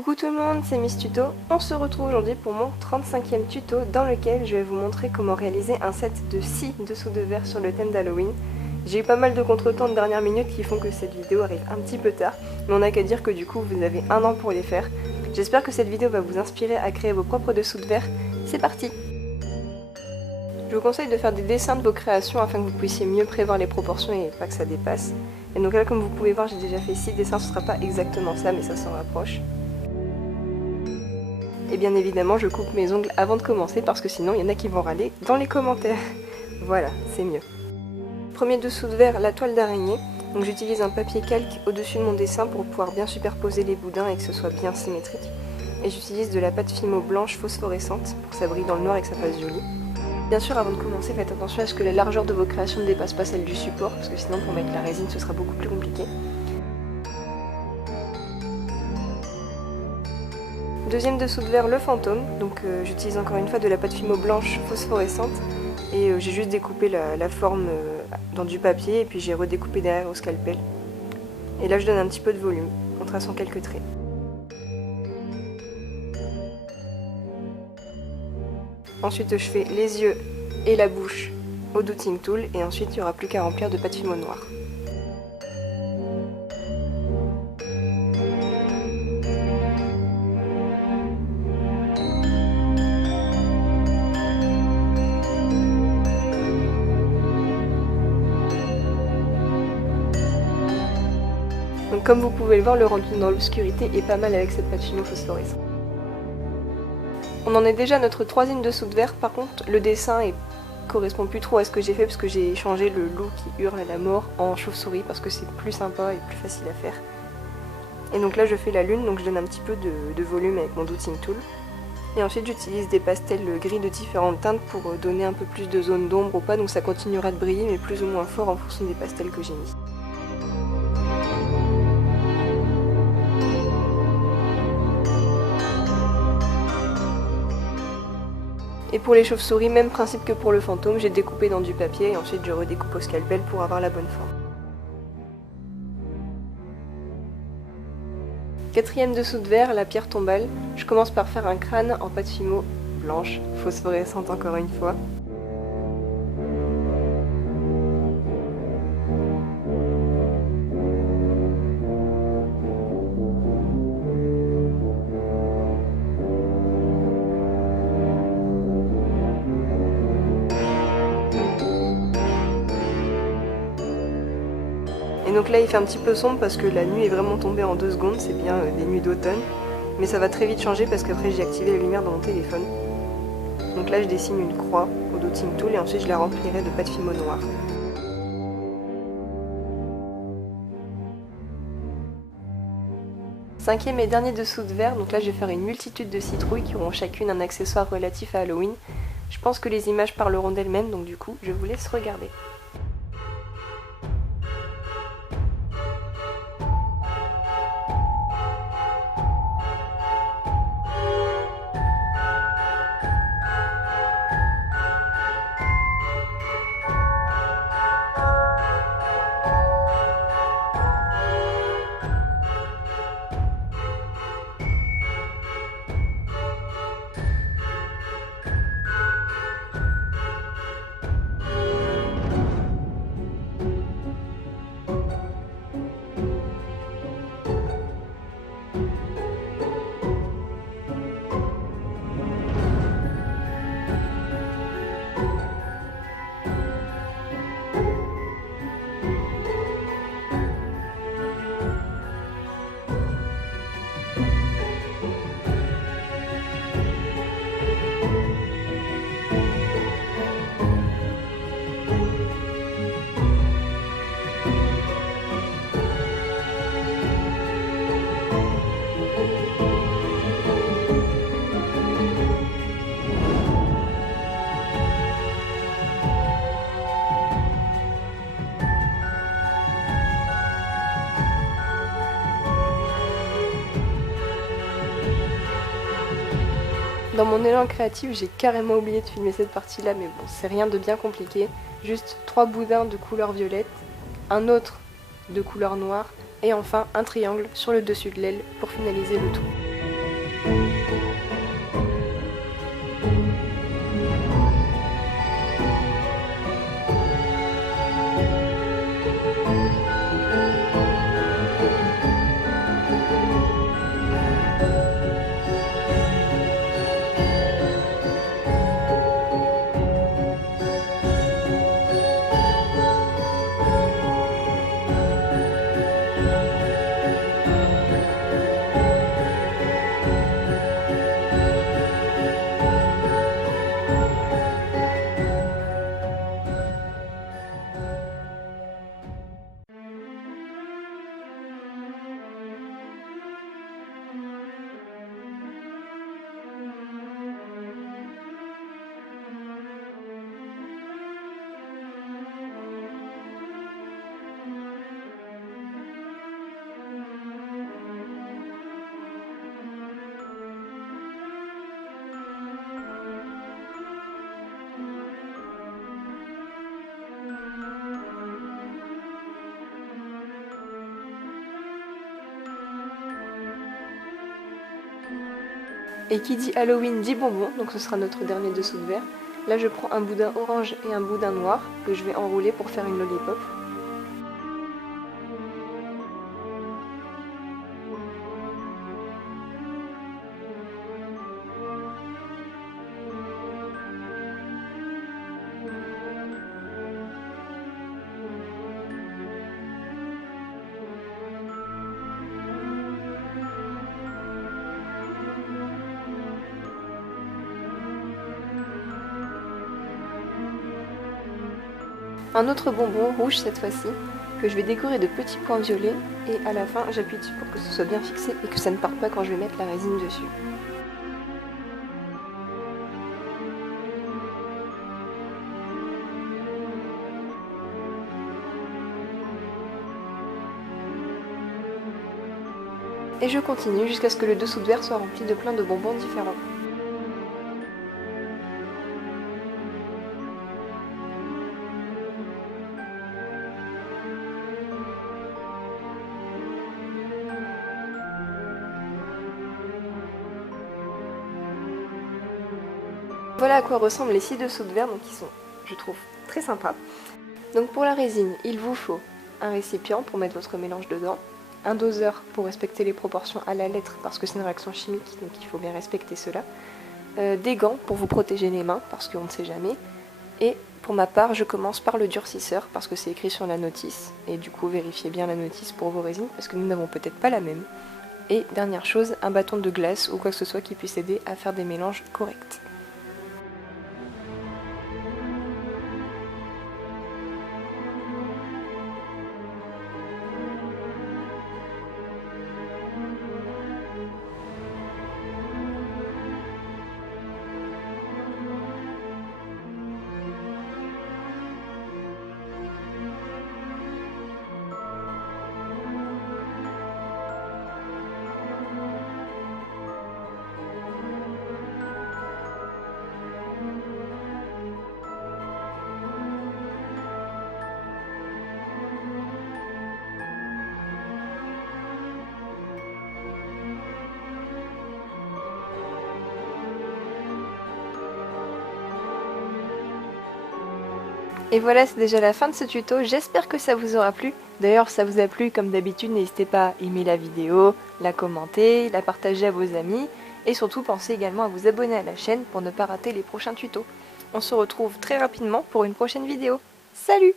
Coucou tout le monde, c'est Miss Tuto. On se retrouve aujourd'hui pour mon 35e tuto dans lequel je vais vous montrer comment réaliser un set de 6 dessous de verre sur le thème d'Halloween. J'ai eu pas mal de contretemps de dernière minute qui font que cette vidéo arrive un petit peu tard, mais on n'a qu'à dire que du coup vous avez un an pour les faire. J'espère que cette vidéo va vous inspirer à créer vos propres dessous de verre. C'est parti! Je vous conseille de faire des dessins de vos créations afin que vous puissiez mieux prévoir les proportions et pas que ça dépasse. Et donc là, comme vous pouvez voir, j'ai déjà fait 6 dessins, ce sera pas exactement ça, mais ça s'en rapproche. Et bien évidemment, je coupe mes ongles avant de commencer parce que sinon il y en a qui vont râler dans les commentaires. Voilà, c'est mieux. Premier dessous de verre, la toile d'araignée. Donc j'utilise un papier calque au-dessus de mon dessin pour pouvoir bien superposer les boudins et que ce soit bien symétrique. Et j'utilise de la pâte Fimo blanche phosphorescente pour que ça brille dans le noir et que ça fasse joli. Bien sûr, avant de commencer, faites attention à ce que la largeur de vos créations ne dépasse pas celle du support, parce que sinon pour mettre la résine ce sera beaucoup plus compliqué. Deuxième dessous de verre, le fantôme. Donc j'utilise encore une fois de la pâte Fimo blanche phosphorescente et j'ai juste découpé la forme dans du papier et puis j'ai redécoupé derrière au scalpel. Et là je donne un petit peu de volume en traçant quelques traits. Ensuite je fais les yeux et la bouche au Dotting Tool et ensuite il n'y aura plus qu'à remplir de pâte Fimo noire. Donc comme vous pouvez le voir, le rendu dans l'obscurité est pas mal avec cette pâte Fimo phosphorescente. On en est déjà à notre troisième dessous de verre, par contre le dessin correspond plus trop à ce que j'ai fait parce que j'ai changé le loup qui hurle à la mort en chauve-souris parce que c'est plus sympa et plus facile à faire. Et donc là je fais la lune, donc je donne un petit peu de volume avec mon Dotting Tool. Et ensuite j'utilise des pastels gris de différentes teintes pour donner un peu plus de zone d'ombre ou pas, donc ça continuera de briller mais plus ou moins fort en fonction des pastels que j'ai mis. Et pour les chauves-souris, même principe que pour le fantôme, j'ai découpé dans du papier et ensuite je redécoupe au scalpel pour avoir la bonne forme. Quatrième dessous de verre, la pierre tombale. Je commence par faire un crâne en pâte Fimo blanche, phosphorescente encore une fois. Et donc là il fait un petit peu sombre parce que la nuit est vraiment tombée en 2 secondes, c'est bien des nuits d'automne. Mais ça va très vite changer parce qu'après j'ai activé la lumière dans mon téléphone. Donc là je dessine une croix au Dotting Tool et ensuite je la remplirai de pâte Fimo noire. Cinquième et dernier dessous de verre, donc là je vais faire une multitude de citrouilles qui auront chacune un accessoire relatif à Halloween. Je pense que les images parleront d'elles-mêmes, donc du coup je vous laisse regarder. Dans mon élan créatif, j'ai carrément oublié de filmer cette partie-là, mais bon, c'est rien de bien compliqué. Juste 3 boudins de couleur violette, un autre de couleur noire, et enfin un triangle sur le dessus de l'aile pour finaliser le tout. Et qui dit Halloween dit bonbon, donc ce sera notre dernier dessous de verre. Là je prends un boudin orange et un boudin noir que je vais enrouler pour faire une lollipop. Un autre bonbon rouge cette fois-ci, que je vais décorer de petits points violets et à la fin j'appuie dessus pour que ce soit bien fixé et que ça ne parte pas quand je vais mettre la résine dessus. Et je continue jusqu'à ce que le dessous de verre soit rempli de plein de bonbons différents. Voilà à quoi ressemblent les 6 dessous de verre, donc ils sont, je trouve, très sympas. Donc pour la résine, il vous faut un récipient pour mettre votre mélange dedans, un doseur pour respecter les proportions à la lettre parce que c'est une réaction chimique, donc il faut bien respecter cela, des gants pour vous protéger les mains parce qu'on ne sait jamais, et pour ma part je commence par le durcisseur parce que c'est écrit sur la notice, et du coup vérifiez bien la notice pour vos résines parce que nous n'avons peut-être pas la même. Et dernière chose, un bâton de glace ou quoi que ce soit qui puisse aider à faire des mélanges corrects. Et voilà, c'est déjà la fin de ce tuto, j'espère que ça vous aura plu. D'ailleurs, si ça vous a plu, comme d'habitude, n'hésitez pas à aimer la vidéo, la commenter, la partager à vos amis, et surtout pensez également à vous abonner à la chaîne pour ne pas rater les prochains tutos. On se retrouve très rapidement pour une prochaine vidéo. Salut!